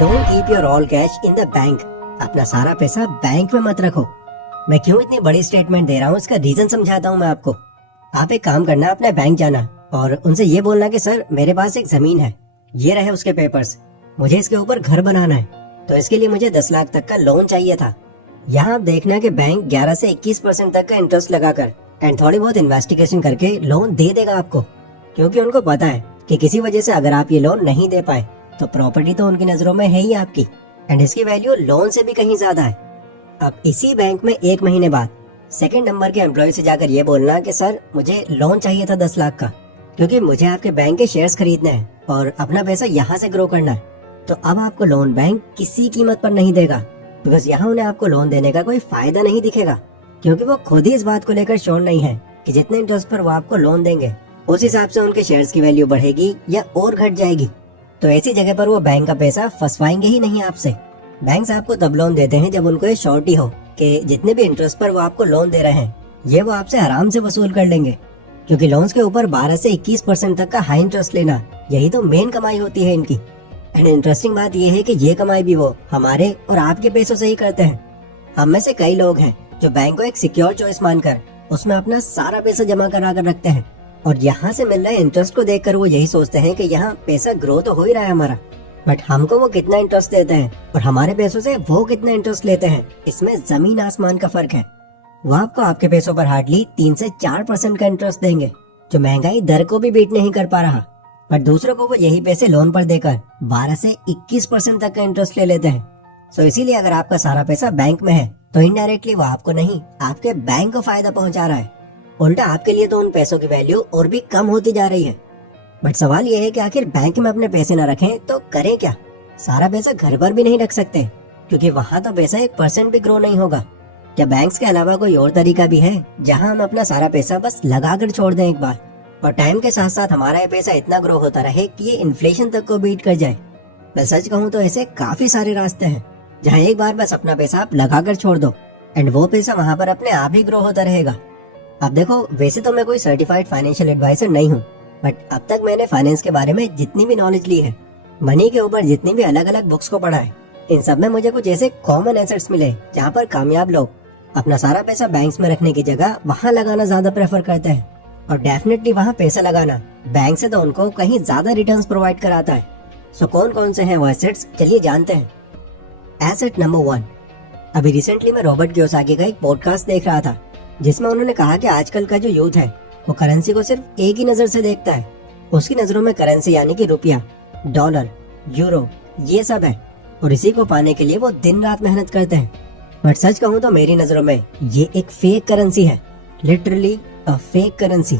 Don't keep your all cash in the bank. अपना सारा पैसा बैंक में मत रखो। मैं क्यों इतनी बड़ी स्टेटमेंट दे रहा हूँ, इसका रीजन समझाता हूँ मैं आपको। आप एक काम करना, अपने बैंक जाना और उनसे ये बोलना कि सर मेरे पास एक जमीन है, ये रहे उसके पेपर्स, मुझे इसके ऊपर घर बनाना है, तो इसके लिए मुझे 10 लाख तक का लोन चाहिए था। यहाँ आप देखना कि बैंक 11 से 21% तक का इंटरेस्ट लगाकर एंड थोड़ी बहुत इन्वेस्टिगेशन करके लोन दे देगा आपको, क्योंकि उनको पता है कि किसी वजह से अगर आप ये लोन नहीं दे पाए तो प्रॉपर्टी तो उनकी नजरों में है ही आपकी, एंड इसकी वैल्यू लोन से भी कहीं ज्यादा है। अब इसी बैंक में 1 महीने बाद सेकंड नंबर के एम्प्लॉय से जाकर ये बोलना कि सर मुझे लोन चाहिए था 10 लाख का, क्योंकि मुझे आपके बैंक के शेयर्स खरीदने हैं और अपना पैसा यहाँ से ग्रो करना है। तो अब आपको लोन बैंक किसी कीमत पर नहीं देगा, बिकॉज यहाँ उन्हें आपको लोन देने का कोई फायदा नहीं दिखेगा, क्योंकि वो खुद ही इस बात को लेकर श्योर नहीं है कि जितने इंटरेस्ट पर वो आपको लोन देंगे उस हिसाब से उनके शेयर्स की वैल्यू बढ़ेगी या और घट जाएगी। तो ऐसी जगह पर वो बैंक का पैसा फंसवाएंगे ही नहीं आपसे। बैंक्स आपको तब लोन देते हैं जब उनको ये श्योरिटी हो कि जितने भी इंटरेस्ट पर वो आपको लोन दे रहे हैं ये वो आपसे आराम से वसूल कर लेंगे, क्योंकि लोन्स के ऊपर 12 से 21% तक का हाई इंटरेस्ट लेना यही तो मेन कमाई होती है इनकी। एंड इंटरेस्टिंग बात ये है कि ये कमाई भी वो हमारे और आपके पैसों से ही करते हैं। हम में से कई लोग हैं जो बैंक को एक सिक्योर चॉइस मानकर उसमें अपना सारा पैसा जमा करा कर रखते हैं, और यहाँ से मिल रहे इंटरेस्ट को देखकर वो यही सोचते हैं कि यहाँ पैसा ग्रो तो हो ही रहा है हमारा, बट हमको वो कितना इंटरेस्ट देते हैं और हमारे पैसों से वो कितना इंटरेस्ट लेते हैं, इसमें जमीन आसमान का फर्क है। वो आपको आपके पैसों पर हार्डली 3 से 4% का इंटरेस्ट देंगे, जो महंगाई दर को भी बीट नहीं कर पा रहा, बट दूसरों को वो यही पैसे लोन पर देकर 12 से 21% तक का इंटरेस्ट ले लेते हैं। सो इसीलिए अगर आपका सारा पैसा बैंक में है तो इनडायरेक्टली वो आपको नहीं, आपके बैंक को फायदा पहुंचा रहा है। उल्टा आपके लिए तो उन पैसों की वैल्यू और भी कम होती जा रही है। बट सवाल ये है कि आखिर बैंक में अपने पैसे न रखें तो करें क्या? सारा पैसा घर पर भी नहीं रख सकते, क्योंकि वहाँ तो पैसा 1% भी ग्रो नहीं होगा। क्या बैंक्स के अलावा कोई और तरीका भी है जहाँ हम अपना सारा पैसा बस लगा कर छोड़ दें एक बार, और टाइम के साथ साथ हमारा ये पैसा इतना ग्रो होता रहे कि ये इन्फ्लेशन तक को बीट कर जाए? मैं सच कहूँ तो ऐसे काफी सारे रास्ते हैं जहाँ एक बार बस अपना पैसा आप लगा कर छोड़ दो एंड वो पैसा वहाँ पर अपने आप ही ग्रो होता रहेगा। अब देखो, वैसे तो मैं कोई सर्टिफाइड फाइनेंशियल एडवाइजर नहीं हूँ, बट अब तक मैंने फाइनेंस के बारे में जितनी भी नॉलेज ली है, मनी के ऊपर जितनी भी अलग अलग बुक्स को पढ़ा है, इन सब में मुझे कुछ ऐसे कॉमन एसेट्स मिले जहाँ पर कामयाब लोग अपना सारा पैसा बैंक्स में रखने की जगह वहाँ लगाना ज्यादा प्रेफर करते हैं, और डेफिनेटली वहाँ पैसा लगाना बैंक से तो उनको कहीं ज्यादा रिटर्न्स प्रोवाइड कराता है। सो कौन कौन से हैं वो एसेट्स, चलिए जानते हैं। एसेट नंबर 1, अभी रिसेंटली मैं रॉबर्ट कियोसाकी का एक पॉडकास्ट देख रहा था जिसमें उन्होंने कहा कि आजकल का जो यूथ है वो करेंसी को सिर्फ एक ही नजर से देखता है। उसकी नजरों में करेंसी यानी कि रुपया, डॉलर, यूरो ये सब है, और इसी को पाने के लिए वो दिन रात मेहनत करते हैं। बट सच कहूँ तो मेरी नजरों में ये एक फेक करेंसी है, लिटरली अ फेक करेंसी,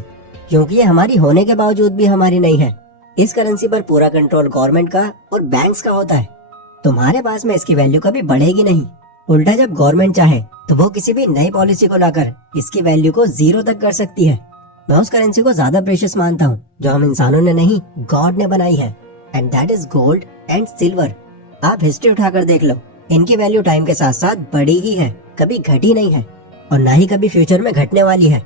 क्योंकि ये हमारी होने के बावजूद भी हमारी नहीं है। इस करेंसी पर पूरा कंट्रोल गवर्नमेंट का और बैंक्स का होता है। तुम्हारे पास में इसकी वैल्यू कभी बढ़ेगी नहीं, उल्टा जब गवर्नमेंट चाहे तो वो किसी भी नई पॉलिसी को लाकर इसकी वैल्यू को 0 तक कर सकती है। मैं उस करेंसी को ज्यादा प्रेशियस मानता हूँ जो हम इंसानों ने नहीं, गॉड ने बनाई है, and that is gold and silver. आप हिस्ट्री उठाकर देख लो, इनकी वैल्यू टाइम के साथ साथ बढ़ी ही है, कभी घटी नहीं है, और ना ही कभी फ्यूचर में घटने वाली है।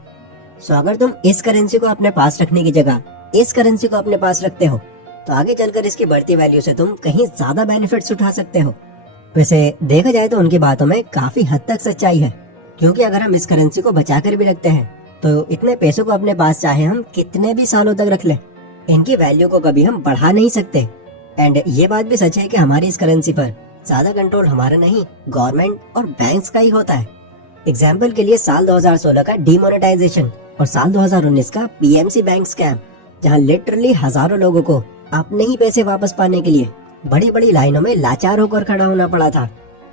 सो अगर तुम इस करेंसी को अपने पास रखने की जगह इस करेंसी को अपने पास रखते हो तो आगे चलकर इसकी बढ़ती वैल्यू से तुम कहीं ज्यादा बेनिफिट्स उठा सकते हो। वैसे देखा जाए तो उनकी बातों में काफी हद तक सच्चाई है, क्योंकि अगर हम इस करेंसी को बचाकर भी रखते हैं तो इतने पैसों को अपने पास चाहे हम कितने भी सालों तक रख लें, इनकी वैल्यू को कभी हम बढ़ा नहीं सकते। एंड ये बात भी सच है कि हमारी इस करेंसी पर ज्यादा कंट्रोल हमारा नहीं, गवर्नमेंट और बैंक्स का ही होता है। एग्जाम्पल के लिए साल 2016 का डीमोनेटाइजेशन और साल 2019 का पीएमसी बैंक स्कैम, जहाँ लिटरली हजारों लोगों को अपने ही पैसे वापस पाने के लिए बड़ी बड़ी लाइनों में लाचार होकर खड़ा होना पड़ा था,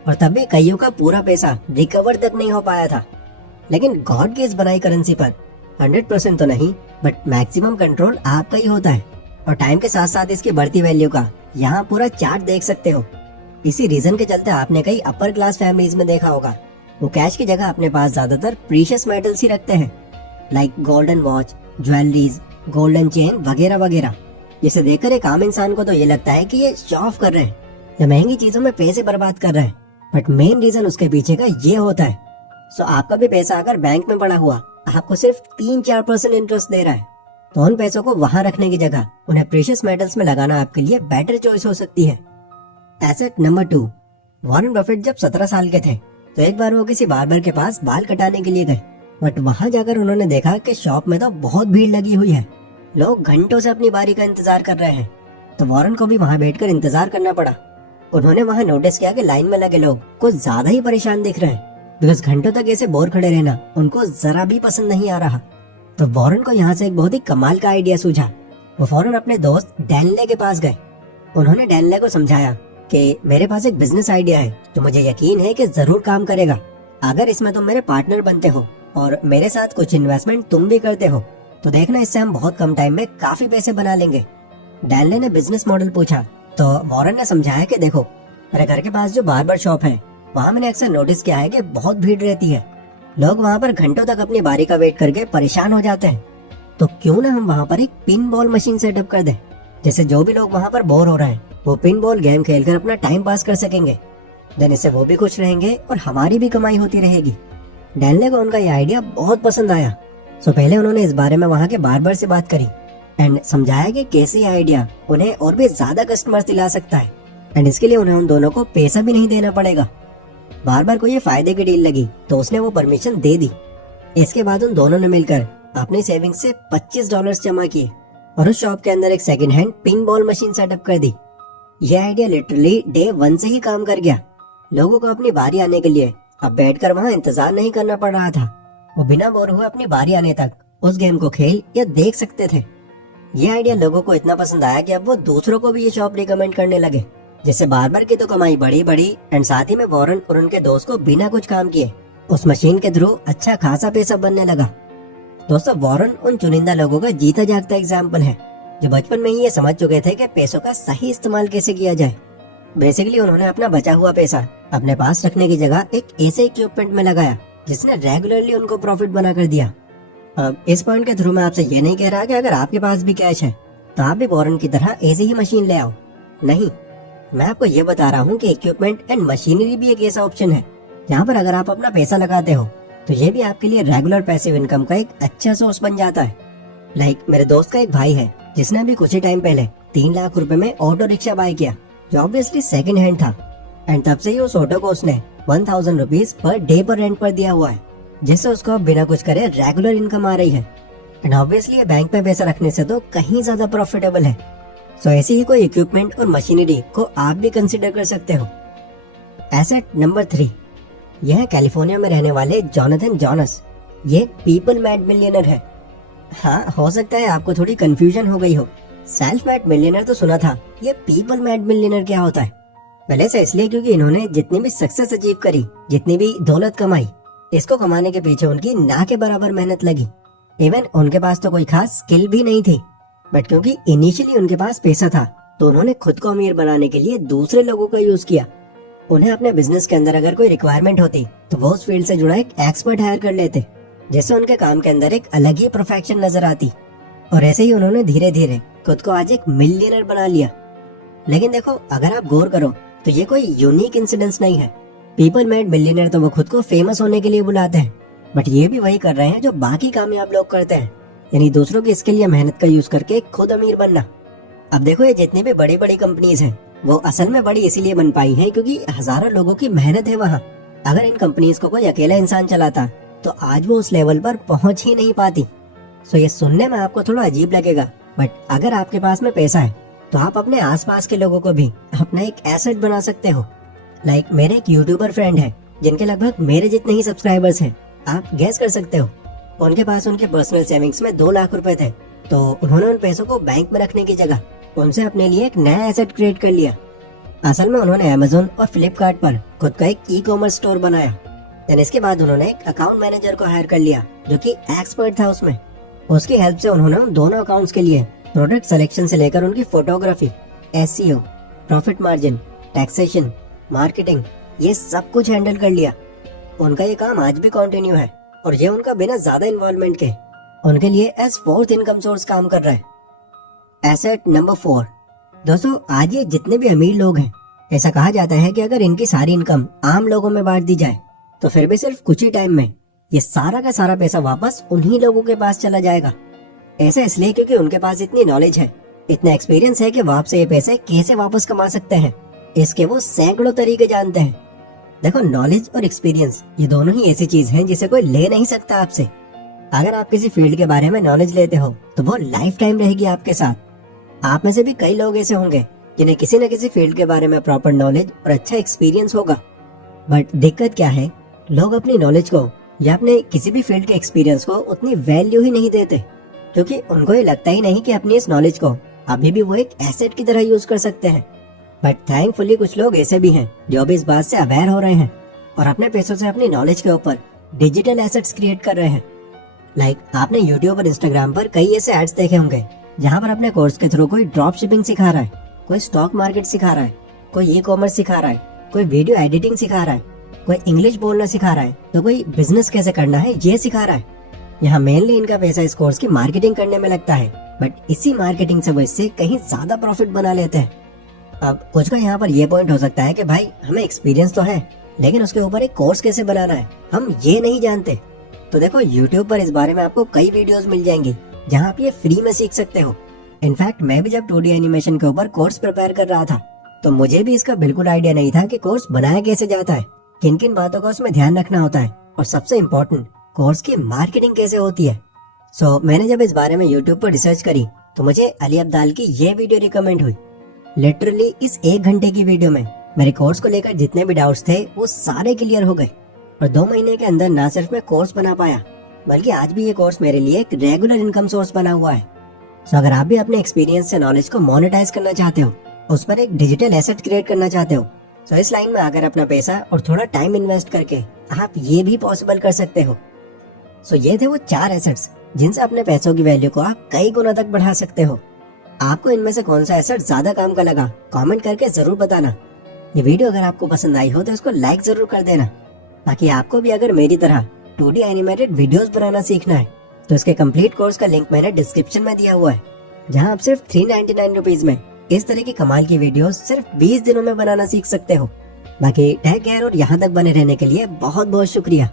और तब भी कईयों का पूरा पैसा रिकवर तक नहीं हो पाया था। लेकिन गॉड की इस बनाई करेंसी पर 100% तो नहीं, बट मैक्सिमम कंट्रोल आपका ही होता है, और टाइम के साथ साथ इसकी बढ़ती वैल्यू का यहाँ पूरा चार्ट देख सकते हो। इसी रीजन के चलते आपने कई अपर क्लास फैमिलीज में देखा होगा, वो कैश की जगह अपने पास ज्यादातर प्रीशियस मेटल्स ही रखते हैं, like golden watch, jewelleries, golden chain वगैरह वगैरह। जिसे देखकर एक आम इंसान को तो ये लगता है कि ये शो ऑफ कर रहे हैं या महंगी चीजों में पैसे बर्बाद कर रहे हैं, बट मेन रीजन उसके पीछे का ये होता है। सो आपका भी पैसा अगर बैंक में पड़ा हुआ आपको सिर्फ 3-4% इंटरेस्ट दे रहा है, तो उन पैसों को वहां रखने की जगह उन्हें प्रीशियस मेटल्स में लगाना आपके लिए बेटर चॉइस हो सकती है। एसेट नंबर 2, वॉरेन बफेट जब 17 साल के थे तो एक बार वो किसी बार्बर के पास बाल कटाने के लिए गए। बट वहां जाकर उन्होंने देखा कि शॉप में तो बहुत भीड़ लगी हुई है, लोग घंटों से अपनी बारी का इंतजार कर रहे हैं। तो वॉरेन को भी वहां बैठकर इंतजार करना पड़ा। उन्होंने वहां नोटिस किया कि लाइन में लगे लोग कुछ ज्यादा ही परेशान दिख रहे हैं, बिकॉज घंटों तक ऐसे बोर खड़े रहना उनको जरा भी पसंद नहीं आ रहा। तो वॉरेन को यहाँ से एक बहुत ही कमाल का आइडिया सूझा। वो फौरन अपने दोस्त डैनले के पास गए। उन्होंने डैनले को समझाया कि मेरे पास एक बिजनेस आइडिया है जो मुझे यकीन है कि जरूर काम करेगा। अगर इसमें तुम मेरे पार्टनर बनते हो और मेरे साथ कुछ इन्वेस्टमेंट तुम भी करते हो तो देखना इससे हम बहुत कम टाइम में काफी पैसे बना लेंगे। डैनले ने बिजनेस मॉडल पूछा तो वॉरेन ने समझाया कि देखो, मेरे घर के पास जो बार्बर शॉप है वहाँ मैंने अक्सर नोटिस किया है कि बहुत भीड़ रहती है, लोग वहाँ पर घंटों तक अपनी बारी का वेट करके परेशान हो जाते हैं। तो क्यों ना हम वहाँ पर एक पिन बॉल मशीन सेटअप कर दें, जिससे जो भी लोग वहाँ पर बोर हो रहे हैं वो पिन बॉल गेम खेलकर अपना टाइम पास कर सकेंगे। देन इससे वो भी खुश रहेंगे और हमारी भी कमाई होती रहेगी। डैनले को उनका ये आइडिया बहुत पसंद आया। सो पहले उन्होंने इस बारे में वहाँ के बार्बर से बात करी एंड समझाया कि कैसे ये आइडिया उन्हें और भी ज्यादा कस्टमर्स दिला सकता है एंड इसके लिए उन्हें उन दोनों को पैसा भी नहीं देना पड़ेगा। बार्बर को ये फायदे की डील लगी तो उसने वो परमिशन दे दी। इसके बाद उन दोनों ने मिलकर अपनी सेविंग से $25 जमा किए और उस शॉप के अंदर एक second hand pin ball machine setup कर दी। यह आइडिया लिटरली डे 1 से ही काम कर गया। लोगों को अपनी बारी आने के लिए अब बैठकर वहाँ इंतजार नहीं करना पड़ रहा था। वो बिना बोर हुए अपनी बारी आने तक उस गेम को खेल या देख सकते थे। ये आइडिया लोगों को इतना पसंद आया कि अब वो दूसरों को भी ये शॉप रिकमेंड करने लगे, जिससे बार्बर की तो कमाई बढ़ी एंड साथ ही में वॉरेन और उनके दोस्त को बिना कुछ काम किए उस मशीन के थ्रू अच्छा खासा पैसा बनने लगा। दोस्तों, वॉरेन उन चुनिंदा लोगों का जीता जागता एग्जाम्पल है जो बचपन में ही ये समझ चुके थे कि पैसों का सही इस्तेमाल कैसे किया जाए। बेसिकली उन्होंने अपना बचा हुआ पैसा अपने पास रखने की जगह एक ऐसे इक्विपमेंट में लगाया जिसने रेगुलरली उनको प्रॉफिट बना कर दिया। अब इस पॉइंट के थ्रू मैं आपसे ये नहीं कह रहा कि अगर आपके पास भी कैश है तो आप भी वॉरेन की तरह ऐसी ही मशीन ले आओ। नहीं, मैं आपको ये बता रहा हूँ कि इक्विपमेंट एंड मशीनरी भी एक ऐसा ऑप्शन है जहाँ पर अगर आप अपना पैसा लगाते हो तो ये भी आपके लिए रेगुलर पैसिव इनकम का एक अच्छा सोर्स बन जाता है। मेरे दोस्त का एक भाई है जिसने अभी कुछ ही टाइम पहले 3 लाख रुपए में ऑटो रिक्शा बाय किया जो ऑब्वियसली सेकंड हैंड था एंड तब से ही उस ऑटो को उसने 1000 रुपीज पर डे पर रेंट पर दिया हुआ है, जिससे उसको बिना कुछ करे रेगुलर इनकम आ रही है। एंड ऑब्वियसली ये बैंक में पैसा रखने से तो कहीं ज्यादा प्रॉफिटेबल है। सो ऐसी ही कोई इक्विपमेंट और मशीनरी को आप भी कंसिडर कर सकते हो। एसेट नंबर 3, यह है कैलिफोर्निया में रहने वाले जोनाथन जॉनस। ये पीपल मेड मिलियनर है। हाँ, हो सकता है आपको थोड़ी कंफ्यूजन हो गई हो। सेल्फ मेड मिलियनर तो सुना था, ये पीपल मेड मिलियनर क्या होता है? पहले से इसलिए क्योंकि इन्होंने जितनी भी सक्सेस अचीव करी, जितनी भी दौलत कमाई, इसको कमाने के पीछे उनकी ना के बराबर मेहनत लगी। इवन उनके पास तो कोई खास स्किल भी नहीं थी, बट क्योंकि इनिशियली उनके पास पैसा था तो उन्होंने खुद को अमीर बनाने के लिए दूसरे लोगों का यूज किया। उन्हें अपने बिजनेस के अंदर अगर कोई रिक्वायरमेंट होती तो वो उस फील्ड से जुड़ा एक एक्सपर्ट हायर कर लेते, जिससे उनके काम के अंदर एक अलग ही प्रोफेक्शन नजर आती। और ऐसे ही उन्होंने धीरे धीरे खुद को आज एक मिलियनर बना लिया। लेकिन देखो, अगर आप गौर करो तो ये कोई यूनिक इंसिडेंस नहीं है। पीपल मेड मिलियनर तो वो खुद को फेमस होने के लिए बुलाते हैं, बट ये भी वही कर रहे हैं जो बाकी कामयाब लोग करते हैं, यानी दूसरों की स्किल या मेहनत का यूज करके खुद अमीर बनना। अब देखो, ये जितनी भी बड़ी बड़ी कंपनीज हैं वो असल में बड़ी इसीलिए बन पाई हैं क्योंकि हजारों लोगों की मेहनत है वहाँ। अगर इन कंपनीज को कोई अकेला इंसान चलाता तो आज वो उस लेवल पर पहुंच ही नहीं पाती। सो ये सुनने में आपको थोड़ा अजीब लगेगा, बट अगर आपके पास में पैसा है तो आप अपने आसपास के लोगों को भी अपना एक एसेट बना सकते हो। मेरे एक यूट्यूबर फ्रेंड है जिनके लगभग मेरे जितने ही सब्सक्राइबर्स हैं। आप गैस कर सकते हो, उनके पास उनके पर्सनल सेविंग्स में 2 लाख रुपए थे, तो उन्होंने उन पैसों को बैंक में रखने की जगह उनसे अपने लिए एक नया एसेट क्रिएट कर लिया। असल में उन्होंने अमेज़न और फ्लिपकार्ट पर खुद का एक ई-कॉमर्स स्टोर बनाया। देन इसके बाद उन्होंने एक अकाउंट मैनेजर को हायर कर लिया जो कि एक्सपर्ट था उसमें। उसकी हेल्प से उन्होंने उन दोनों अकाउंट्स के लिए प्रोडक्ट सिलेक्शन से लेकर उनकी photography, SEO, profit margin, taxation, marketing, ये सब कुछ हैंडल कर लिया। उनका ये काम आज भी कंटिन्यू है और ये उनका बिना ज्यादा इन्वॉल्वमेंट के उनके लिए एज 4th इनकम सोर्स काम कर रहा है। एसेट नंबर 4, दोस्तों, आज ये जितने भी अमीर लोग हैं, ऐसा कहा जाता है कि अगर इनकी सारी इनकम आम लोगों में बांट दी जाए तो फिर भी सिर्फ कुछ ही टाइम में ये सारा का सारा पैसा वापस उन्हीं लोगों के पास चला जाएगा। ऐसा इसलिए क्योंकि उनके पास इतनी नॉलेज है, इतना एक्सपीरियंस है कि वो आपसे ये पैसे कैसे वापस कमा सकते हैं। इसके वो सैकड़ों तरीके जानते हैं। देखो, नॉलेज और एक्सपीरियंस ये दोनों ही ऐसी चीज हैं जिसे कोई ले नहीं सकता आपसे। अगर आप किसी फील्ड के बारे में नॉलेज लेते हो तो वो लाइफ टाइम रहेगी आपके साथ। आप में से भी कई लोग ऐसे होंगे जिन्हें किसी न किसी फील्ड के बारे में प्रॉपर नॉलेज और अच्छा एक्सपीरियंस होगा। बट दिक्कत क्या है, लोग अपनी नॉलेज को या अपने किसी भी फील्ड के एक्सपीरियंस को उतनी वैल्यू ही नहीं देते, क्योंकि उनको ये लगता ही नहीं कि अपनी इस नॉलेज को अभी भी वो एक एसेट की तरह यूज कर सकते हैं। बट थैंकफुली कुछ लोग ऐसे भी हैं जो अभी इस बात से अवेयर हो रहे हैं और अपने पैसों से अपनी नॉलेज के ऊपर डिजिटल एसेट्स क्रिएट कर रहे हैं। आपने यूट्यूब और इंस्टाग्राम पर कई ऐसे एड्स देखे होंगे जहाँ पर अपने कोर्स के थ्रू कोई ड्रॉप शिपिंग सिखा रहा है, कोई स्टॉक मार्केट सिखा रहा है, कोई ई कॉमर्स सिखा रहा है, कोई वीडियो एडिटिंग सिखा रहा है, कोई इंग्लिश बोलना सिखा रहा है, तो कोई बिजनेस कैसे करना है ये सिखा रहा है। यहाँ मेनली इनका पैसा इस कोर्स की मार्केटिंग करने में लगता है, बट इसी मार्केटिंग से वो इससे कहीं ज्यादा प्रॉफिट बना लेते हैं। अब कुछ का यहाँ पर ये पॉइंट हो सकता है कि भाई हमें एक्सपीरियंस तो है, लेकिन उसके ऊपर एक कोर्स कैसे बनाना है हम ये नहीं जानते। तो देखो, यूट्यूब पर इस बारे में आपको कई वीडियोस मिल जाएंगी जहाँ आप ये फ्री में सीख सकते हो। इनफैक्ट मैं भी जब 2D एनिमेशन के ऊपर कोर्स प्रिपेयर कर रहा था तो मुझे भी इसका बिल्कुल आइडिया नहीं था कि कोर्स बनाया कैसे जाता है, किन किन बातों का उसमें ध्यान रखना होता है, और सबसे इम्पोर्टेंट कोर्स की मार्केटिंग कैसे होती है। सो मैंने जब इस बारे में यूट्यूब पर रिसर्च करी तो मुझे अली अब्दाल की ये वीडियो रिकमेंड हुई। लिटरली इस 1 घंटे की वीडियो में मेरे कोर्स को लेकर जितने भी डाउट्स थे वो सारे क्लियर हो गए, और 2 महीने के अंदर ना सिर्फ मैं कोर्स बना पाया बल्कि आज भी ये कोर्स मेरे लिए एक रेगुलर इनकम सोर्स बना हुआ है। सो अगर आप भी अपने एक्सपीरियंस से नॉलेज को मोनेटाइज करना चाहते हो, उस पर एक डिजिटल एसेट क्रिएट करना चाहते हो, तो इस लाइन में आकर अपना पैसा और थोड़ा टाइम इन्वेस्ट करके आप ये भी पॉसिबल कर सकते हो। सो ये थे वो 4 एसेट्स जिनसे अपने पैसों की वैल्यू को आप कई गुना तक बढ़ा सकते हो। आपको इनमें से कौन सा एसेट ज्यादा काम का लगा कमेंट करके जरूर बताना। ये वीडियो अगर आपको पसंद आई हो तो इसको लाइक जरूर कर देना, ताकि आपको भी अगर मेरी तरह 2D एनिमेटेड वीडियोस बनाना सीखना है तो इसके कंप्लीट कोर्स का लिंक मैंने डिस्क्रिप्शन में दिया हुआ है, जहां आप सिर्फ 399 रुपीज में इस तरह की कमाल की वीडियोस सिर्फ 20 दिनों में बनाना सीख सकते हो। बाकी टेक केयर और यहाँ तक बने रहने के लिए बहुत बहुत शुक्रिया।